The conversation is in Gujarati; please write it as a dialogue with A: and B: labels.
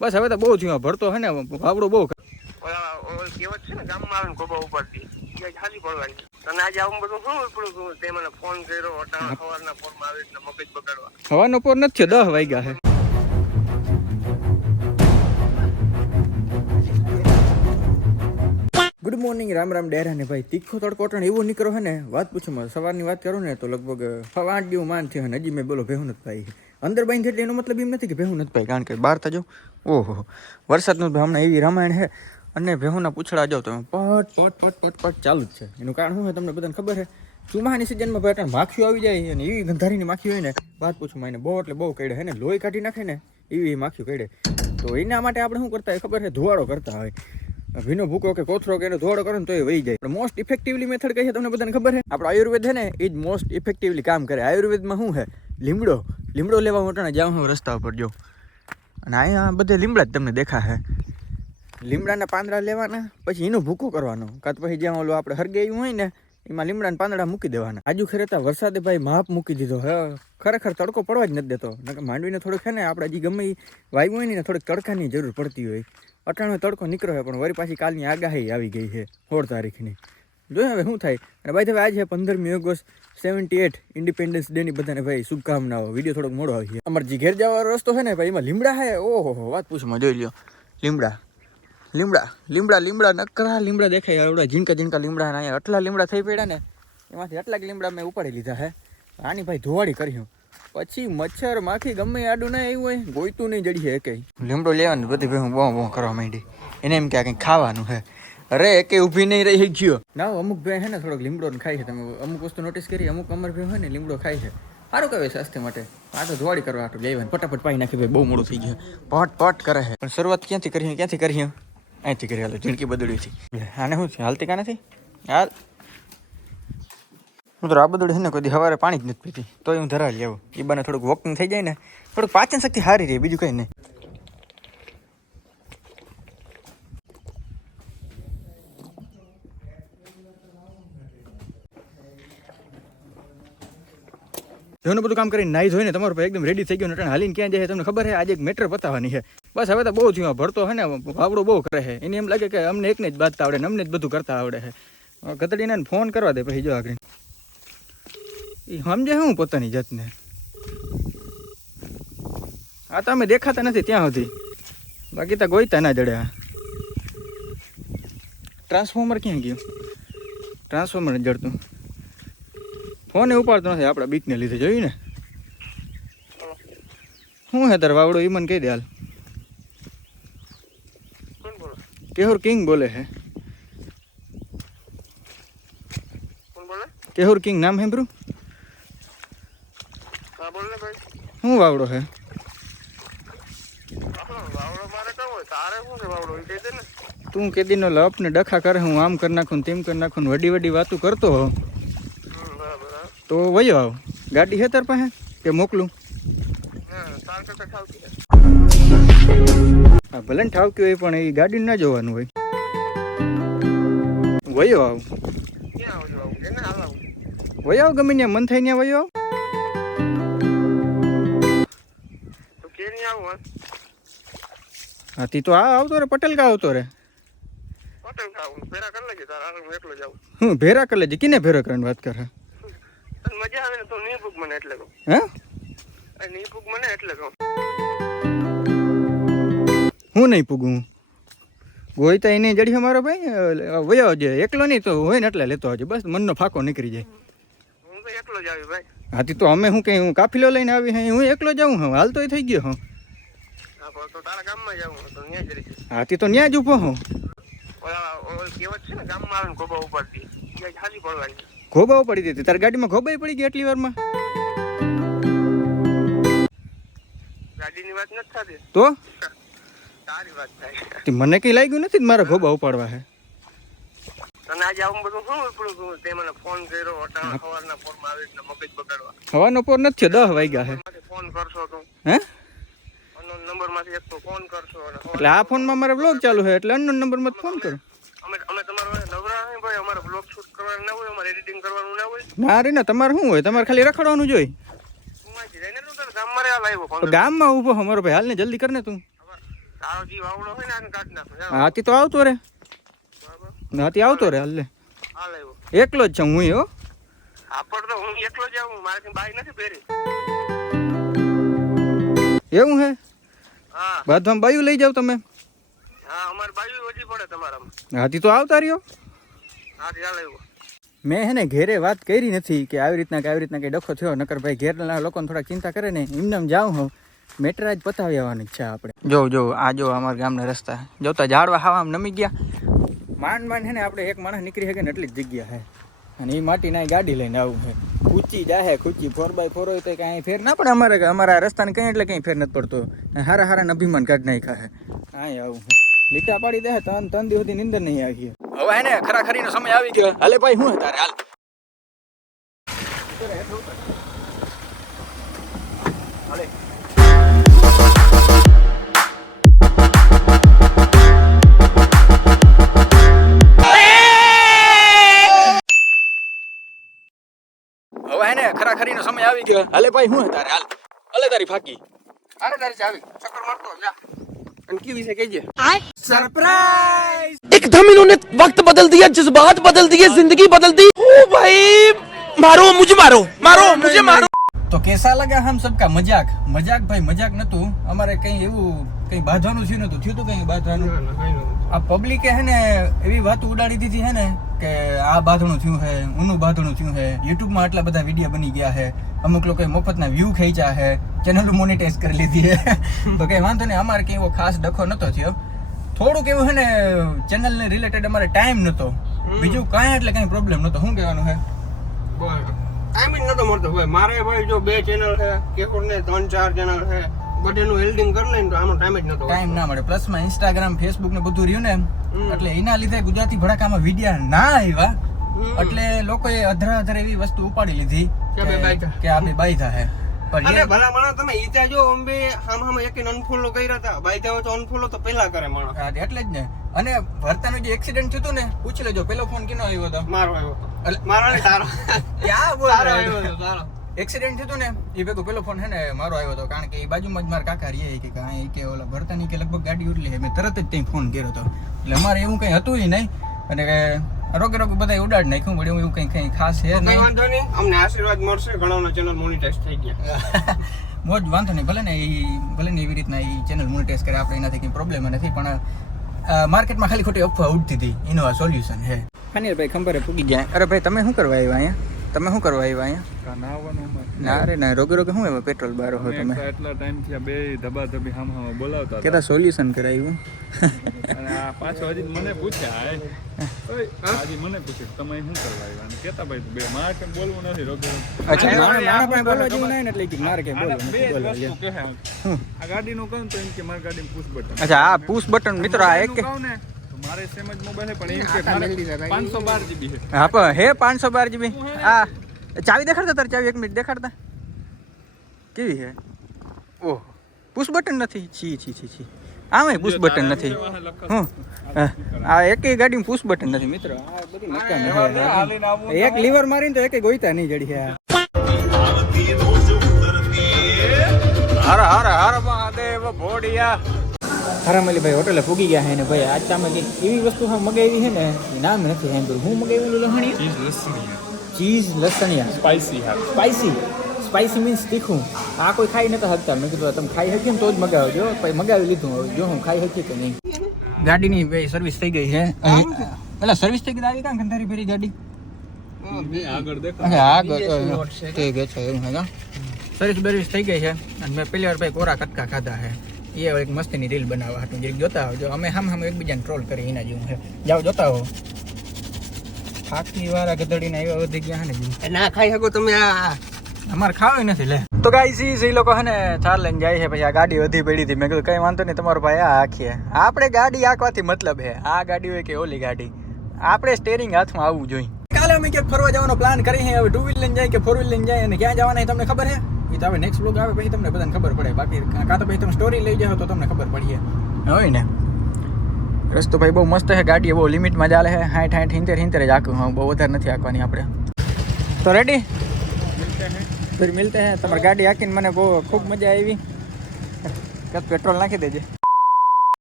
A: બસ હવે તો બહુ થયું ભરતો હે ને ભાવડો બહુ
B: કેવત કહેવત છે ને ગામમાં આવે કોબા ઉપરથી ઉપાડતી પડવાની તને આજે આવું બધું શું ઉપડું તે? મને ફોન કર્યો અટાણા સવારના ફોનમાં આવી મગજ બગાડવા.
A: સવારનો પોર નથી થયો દસ વાગ્યા હે. ગુડ મોર્નિંગ રામ રામ ડેરા ને ભાઈ. તીખો તડકોટણ એવો નીકળો હે ને વાત પૂછો મારે સવારની વાત કરું ને તો લગભગ આઠ જેવું માન થયો હજી મેં બોલો ભેહું નથી પાઈ અંદર બાઈ એટલે એનો મતલબ એમ નથી કે ભેહું નથી ભાઈ, કારણ કે બહાર થજો ઓહો, વરસાદનું હમણાં એવી રામાયણ છે અને ભેહુંના પૂછડા જાઓ તમે પટ પટ પટ પટ પટ ચાલુ જ છે. એનું કારણ શું છે તમને બધાને ખબર છે? ચુમાની સિઝનમાં ભાઈ અટાણ માખીઓ આવી જાય અને એવી ગંધારીની માખી હોય ને, વાત પૂછું માને બહુ એટલે બહુ કડે હે ને, લોહી કાઢી નાખે ને એવી માખીઓ કડે તો એના માટે આપણે શું કરતા હોય? ખબર છે? ધુવાડો કરતા હોય. ભીનો ભૂકો કે કોથરો કે એનો ધોવાડો કરો ને તો એ વહી જાય. મોસ્ટ ઇફેક્ટિવલી મેથડ કહીએ તમને બધાને ખબર છે? આપણો આયુર્વેદ છે ને એ જ મોસ્ટ ઇફેક્ટિવલી કામ કરે. આયુર્વેદમાં શું છે? લીમડો લીમડો લેવા માટે જાઉં હું રસ્તા ઉપર, જો. અને અહીંયા બધે લીમડા જ તમને દેખાશે. લીમડાના પાંદડા લેવાના, પછી એનું ભૂકો કરવાનું. કાં તો પછી જ્યાં ઓલું આપણે હરગાયું હોય ને, એમાં લીમડાના પાંદડા મૂકી દેવાના. આજુ ખેરતા વરસાદે ભાઈ માપ મૂકી દીધો. હે, ખરેખર તડકો પડવા જ નથી દેતો. નકર માંડવીને થોડુંક છે ને, આપણે હજી ગમે વાયુ હોય ને થોડીક તડકાની જરૂર પડતી હોય. અટાણે તડકો નીકળ્યો હોય, પણ વળી પાછી કાલની આગાહી આવી ગઈ છે, સોળ તારીખની. જોઈએ હવે શું થાય? અને ભાઈ હવે આજે પંદરમી ઓગસ્ટ સેવન્ટી એટ ઇન્ડિપેન્ડન્સ ડેની બધાને ભાઈ શુભકામનાઓ. વીડિયો થોડોક મોડો આવી છે અમારે જે ઘેર જવાનો રસ્તો છે ને ભાઈ, એમાં લીમડા છે. ઓહો વાત પૂછમાં જોઈ લ્યો લીમડા લીમડા લીમડા લીમડા નકરા લીમડા દેખાય. એવડા ઝીણકા ઝીણકા લીમડા અને અહીંયા આટલા લીમડા થઈ પડ્યા ને, એમાંથી આટલા લીમડા મેં ઉપાડી લીધા હે આની ભાઈ ધોવાડી કર્યું પછી મચ્છર માખી ગમે આડું ના આવ્યું હોય ગોઈતું નહીં જડી છે કઈ લીમડો લેવાનું બધી ભાઈ હું બહુ બહુ કરવા માંડી. એને એમ કે કંઈક ખાવાનું હે અરે એકે ઊભી નહીં રહી ગયો. ના અમુક ભાઈ હે ને થોડોક લીમડો ને ખાય છે. તમે અમુક વસ્તુ નોટિસ કરી અમુક અમર ભાઈ હોય ને લીમડો ખાય છે. સારું કહેવાય સ્વાસ્થ્ય માટે. આ તો ધોવાડી કરવા હાટું લેવા ફટાફટ પાઈ નાખી ભાઈ બહુ મોડું થઈ ગયું. પટ પટ કરે છે. પણ શરૂઆત ક્યાંથી કરીએ ક્યાંથી કરીએ અહીંથી કરી હાલો જિંદગી બદલવી છે. આને શું છે? હાલતી કા નથી? હાલ. હું તો આ બધું છે ને કોઈ સવારે પાણી જ નથી પીતી. તોય હું ધરાવી લેવું એ બને થોડુંક વોકિંગ થઈ જાય ને થોડુંક પાચન શક્તિ સારી રહે બીજું કંઈ નહીં. જેનું બધું કામ કરીને નાઈ ધોઈને તમારું ભાઈ એકદમ રેડી થઈ ગયું અને હાલીને ક્યાં જાય તમને ખબર છે, આજે એક મેટર પતાવવાની છે. બસ હવે તો બહુ થયું ભરતો છે ને, વાવડો બહુ કરે છે. એને એમ લાગે કે અમને એકને જ બાંધતા આવડે ને અમને જ બધું કરતા આવડે છે. ગતડીને ફોન કરવા દે પછી જો આગળ. એ સમજે હું પોતાની જાતને? આ તો અમે દેખાતા નથી ત્યાં સુધી. બાકી તો ગોઈતા ના જડે ટ્રાન્સફોર્મર ક્યાં ગયું? ટ્રાન્સફોર્મર જડતું. ફોને ઉપાડતો નથી આપણા બીકને લીધે જોયું ને? શું હે તાર વાવડો ઈ મને કહી દે હાલ. કેહુર કિંગ બોલે હે. કેહોર કિંગ નામ
B: હે બ્રુ ભાઈ.
A: શું વાવડો હે?
B: તું વાવડો મારે કહો છે વાવડો? એ કહી દે ને.
A: તું કેદીનો લપ ને ડખા કરે હું આમ કરી નાખું તેમ કરી નાખું વડી વડી વાતું કરતો હો
B: હમ બરાબર હા
A: તો વયો આવ. ગાડી હે તાર પાસે? કે મોકલું?
B: હા
A: ભલે ને ઠાવકી હોય પણ એ ગાડી ના જોવાનું હોય. વયો આવ. વયો આવ ગમે ત્યાં. મન થાય ત્યાં વયો આવ.
B: તો કે નહીં આવું હા
A: તી તો આ આવતો રે પટેલ કા આવતો રે.
B: લેજે હું
A: ભેરા કરે છે કિને ભેરા કરવાની વાત કરે
B: તો નહીં ભૂખ મને એટલે કહું.
A: હે?
B: નહીં ભૂખ મને એટલે કહું.
A: હું નહીં પૂગું? હોય તો એને જડી અમારો ભાઈ વયો જે એકલો નહીં તો હોય ને એટલે લેતો આવજે. બસ મનનો ફાકો નીકળી જાય.
B: હું તો એકલો જ આવી ભાઈ.
A: હાથી તો અમે હું કઈ હું કાફીલો લઈને આવી હે હું એકલો જાઉં હું? હાલ તો થઈ ગયો હું.
B: હા તો તો
A: ન્યા જ ઊભો હું.
B: કહેવત છે ને ગામમાં આવે ને ગોબા ઉપાડતી. હાલી પડવાની
A: ખોબાઓ પડી દીધી તારી ગાડીમાં ખોબાઈ પડી ગઈ એટલી વારમાં?
B: ગાડીની વાત નથી થતી.
A: તો?
B: તારી વાત થાય.
A: મને કઈ લાગ્યું નથી મારા ખોબા ઉપાડવા હે?
B: તને આજે આવું બધું શું ઉપડું તે? મને ફોન કર્યો અટાણા સવારના ફોનમાં આવી રીતના મગજ બગાડવા.
A: સવારનો પોર નથી દસ વાગ્યા હે.
B: ફોન કરશો તો?
A: હે?
B: અનનોન નંબરમાંથી એક તો ફોન કરશો
A: એટલે આ ફોનમાં મારા બ્લોગ ચાલુ છે એટલે અનનોન નંબરમાં ફોન કરો.
B: અમે અમે તમારો નવરા નહીં ભાઈ અમારે બ્લોગ શૂટ કરવાનું ના હોય અમારે એડિટિંગ કરવાનું ના હોય.
A: ના રે ના તમારે શું હોય? તમારે ખાલી રખડવાનું જોઈ
B: તું માહિતી જઈને તું તારા ગામમાં રહેવા લાવ્યો ફોન
A: તો ગામમાં ઊભો હો મારો ભાઈ. હાલ ને જલ્દી કર ને તું.
B: તારો જીવ આવડો હોય ને આને કાઢ નાખો. જાઓ.
A: હાથી તો આવતો રે.
B: બરાબર.
A: હાથી આવતો રે હાલે
B: હાલ આવ્યો
A: એકલો જ છું હું હો.
B: આપડ તો હું એકલો જ આવું મારે બાઈ નથી પહેરી.
A: એવું હે?
B: હા.
A: બાદમાં બાયું લઈ જાવ તમે.
B: હા અમારે બાઈ ઓછી પડે તમારામાં.
A: હાથી તો આવતા રહ્યો?
B: આવ્યો.
A: મેં હે ને ઘેરે વાત કરી નથી કે આવી રીતના કે આવી રીતના કંઈ ડખો થયો નકર ભાઈ ઘેરના લોકોને થોડા ચિંતા કરે ને એમને જાઉં હું. મેટરાજ જ પતાવી આવવાની ઈચ્છા આપણે. જો જો આ જો અમારા ગામના રસ્તા જોતા ઝાડવા હાવા નમી ગયા. માંડ માંડ હે ને આપણે એક માણસ નીકળી શકે ને એટલી જ જગ્યા હે. અને એ માટી ના ગાડી લઈને આવું છે ખૂચી જાહે ખૂચી ફોર બાય ફોર હોય તો કાંઈ ફેર ના પડે અમારે અમારા રસ્તાને કંઈ એટલે કંઈ ફેર નથી પડતો. હારા હારા અભિમાન કાઢ નાખ્યા હે. કાંઈ આવું છે લીટા પાડી દે તન તન દી સુધી નિંદર નહીં આવી. હવે હે ને ખરા ખરીનો સમય આવી ગયો. હાલે ભાઈ હું તારે? હાલ. હાલે. હવે હે ને ખરા ખરીનો સમય આવી ગયો. હાલે ભાઈ હું તારે? હાલ. હાલે તારી ફાકી.
B: અરે તારી ચાવી. ચક્કર મારતો જા. અને કેવી છે કહેજે
A: સરપ્રાઈઝ
C: एकदम इन्होंने वक्त बदल दिया जज्बात बदल दिए जिंदगी बदल दी ओ भाई मारो मुझे मारो मारो मुझे मारो
A: તો કેસા લગા હમ સબકા મજાક મજાક ભાઈ મજાક નતું અમારે કઈ એવું કઈ બાંધવાનું થયું નતું થયું તું કઈ બાંધવાનું આ પબ્લિકે હે ને એવી વાત ઉડાડી દીધી હે ને કે આ બાંધણું થયું હે ઊનું બાંધણું થયું હે યુટ્યુબમાં આટલા બધા વિડીયો બની ગયા હે અમુક લોકોએ મફતના વ્યૂ ખેંચ્યા હે ચેનલ મોનેટાઈઝ કરી લીધી હે તો કઈ વાંધો નહીં અમારે કઈ એવો ખાસ ડખો નતો થયો થોડુંક એવું હે ને ચેનલ ને રિલેટેડ અમારે ટાઈમ નતો બીજું કાંઈ એટલે કઈ પ્રોબ્લેમ નતો શું કહેવાનું હે
B: ટાઈમ જ નતો મળતો. ભાઈ મારે ભાઈ જો બે ચેનલ છે કે ને ત્રણ ચાર ચેનલ છે બધેનું એલ્ડિંગ કરી લઈને તો આનો ટાઈમ જ નતો
A: ટાઈમ ના મળે. પ્લસમાં ઇન્સ્ટાગ્રામ ફેસબુક ને બધું રહ્યું ને એટલે એના લીધે ગુજરાતી ભડાકામાં વિડિયા ના આવ્યા. એટલે લોકોએ અધરા અધર એવી વસ્તુ ઉપાડી લીધી
B: કે
A: આ બે બાયધા હે. પણ
B: અરે ભલા. માણસ તમે ઈજા જો અંબે આમ હામ એક અનફોલો કર્યા હતા ભાઈ દેવો તો અનફોલો તો પહેલા કરે મણા
A: હા, એટલે જ ને. અને ભરતાનું જે એક્સિડન્ટ થયું ને પૂછી લેજો. પેલો ફોન કેનો આવ્યો હતો?
B: મારો આવ્યો
A: એટલે-
B: મારો ને તારો.
A: ક્યાં બોલ
B: તારો આવ્યો
A: હતો?
B: હતો, તારો.
A: એક્સિડન્ટ થયું ને એ ભેગો પેલો ફોન હે ને મારો આવ્યો હતો. કારણ કે એ બાજુમાં જ મારા કાકા રહીએ કે કાંઈ કે ઓલા ભરતાની કે લગભગ ગાડી ઉડલી મેં તરત જ ત્યાં ફોન કર્યો હતો. એટલે અમારે એવું કંઈ હતું નહીં. અને રોકે રોગે બધા ઉડાડ નાખ્યું પડ્યું એવું કંઈ કંઈ ખાસ છે નહીં.
B: વાંધો નહીં. અમને આશીર્વાદ મળશે. ઘણાના ચેનલ મોનિટાઈઝ થઈ ગયા.
A: મોજ વાંધો નહીં ભલે ને એ ભલે ને એવી રીતના એ ચેનલ મોનિટાઈઝ કરે આપણે એનાથી કંઈ પ્રોબ્લેમ નથી પણ માર્કેટમાં ખાલી ખોટી અફવા ઉડતી હતી. એનું આ સોલ્યુશન છે ખાનીર ભાઈ ખબર પૂગી ગયા. અરે ભાઈ તમે શું કરવા આવ્યા અહીંયા? તમે શું કરવા આવ્યા અહીંયા? ના રે ના રોગે રોગે શું એમાં પેટ્રોલ બારો હોય તમે?
D: એટલા ટાઈમથી બે ધબા ધબી હામ હામ બોલાવતા
A: કેતા સોલ્યુશન
D: કરાયું અને આ પાછો હજી મને પૂછ્યા આય હજી મને પૂછે તમે શું કરવા આવ્યા? અને કેતા ભાઈ બે મારે કેમ બોલવું નથી રોગે
A: અચ્છા
D: મારે
A: મારે પણ બોલવા જેવું નહીં એટલે કે મારે કે બોલવું નથી બોલવા
D: આ ગાડીનું કહું તો એમ કે મારી ગાડીમાં પુશ બટન
A: અચ્છા આ પુશ બટન મિત્રો આ એક
D: મારે સેમ જ મોબાઈલ છે પણ એમ પાંચસો બાર જીબી છે.
A: હા પણ હે પાંચસો બાર જીબી આ ચાવી દેખાડતા તારી? ચાવી એક મિનિટ દેખાડતા. કેવી છે ઓહ. પુશ બટન નથી? છી છી છી છી. આમાં પુશ બટન નથી. હું હા, આ એકેય ગાડીમાં પુશ બટન નથી મિત્ર. આ બધી નકામી છે. એક લીવર મારીને તો એકેય ગોઈતા નહીં જડી છે હર હર હર મહાદેવ ભોડિયા હરામલી ભાઈ હોટલે પૂગી ગયા છે ને ભાઈ આજ તમે કંઈક એવી વસ્તુ હા મગાવી છે ને એ નામ નથી સાંભળ્યું. હું મગાવેલું લહણી ચીઝ લસણિયા.
D: સ્પાઈસી હા.
A: સ્પાઈસી. સ્પાઈસી મીન્સ તીખું. આ કોઈ ખાઈ નતા શકતા. મેં કીધું તમે ખાઈ શકીએ ને તો જ મગાવજો પછી મગાવી લીધું. હવે જો હું ખાઈ શકીએ કે નહીં? ગાડીની ભાઈ સર્વિસ થઈ ગઈ છે. એટલે સર્વિસ થઈ ગઈ આવી કાં કંધારી ફેરી ગાડી?
D: આગળ દેખો
A: અચ્છા હા ઠીક છે. અચ્છા એવું છે સર્વિસ બર્વિસ થઈ ગઈ છે. અને મેં પહેલી વાર ભાઈ કોરા કટકા ખાધા છે. એ હવે એક મસ્તીની રીલ બનાવવા હતું જરીક જોતા આવજો. અમે હામ હામ એકબીજાને ટ્રોલ કરી એના જેવું છે. જાઓ જોતા હો. ફાકી વાળા ગધડીને આવ્યા વધી ગયા છે ને જીવ.
B: ના ખાઈ શકો તમે આ.
A: અમારે ખાવા નથી લે. તો ગાઈસ એ લોકો હે ને ચાર લઈને જાય છે પછી આ ગાડી વધી પડી હતી. મેં કીધું કઈ વાંધો નહીં તમારો ભાઈ આ આખીએ આપણે ગાડી આંકવાથી મતલબ હે આ ગાડી હોય કે ઓલી ગાડી. આપણે સ્ટેરિંગ હાથમાં આવવું જોઈએ. કાલે અમે ક્યાંક ફરવા જવાનો પ્લાન કરી છે હવે ટુ વ્હીલ લઈને જાય કે ફોર વ્હીલ લઈને જાય અને ક્યાં જવાના એ તમને ખબર છે એ તો હવે નેક્સ્ટ બ્લોગ આવે પછી તમને બધાને ખબર પડે. બાકી કાં તો પછી તમે સ્ટોરી લઈ જાઓ તો તમને ખબર પડીએ. હોય ને. રસ્તો ભાઈ બહુ મસ્ત છે ગાડી બહુ લિમિટમાં ચાલે છે. હાઠ હાઠ હિંતેર હિંતેર જ આખું. બહુ વધારે નથી આંકવાની આપણે. તો રેડી ફિર મિલતે હે. તમારી ગાડી હાકીને મને બહુ ખૂબ મજા આવી. પેટ્રોલ નાખી દેજે.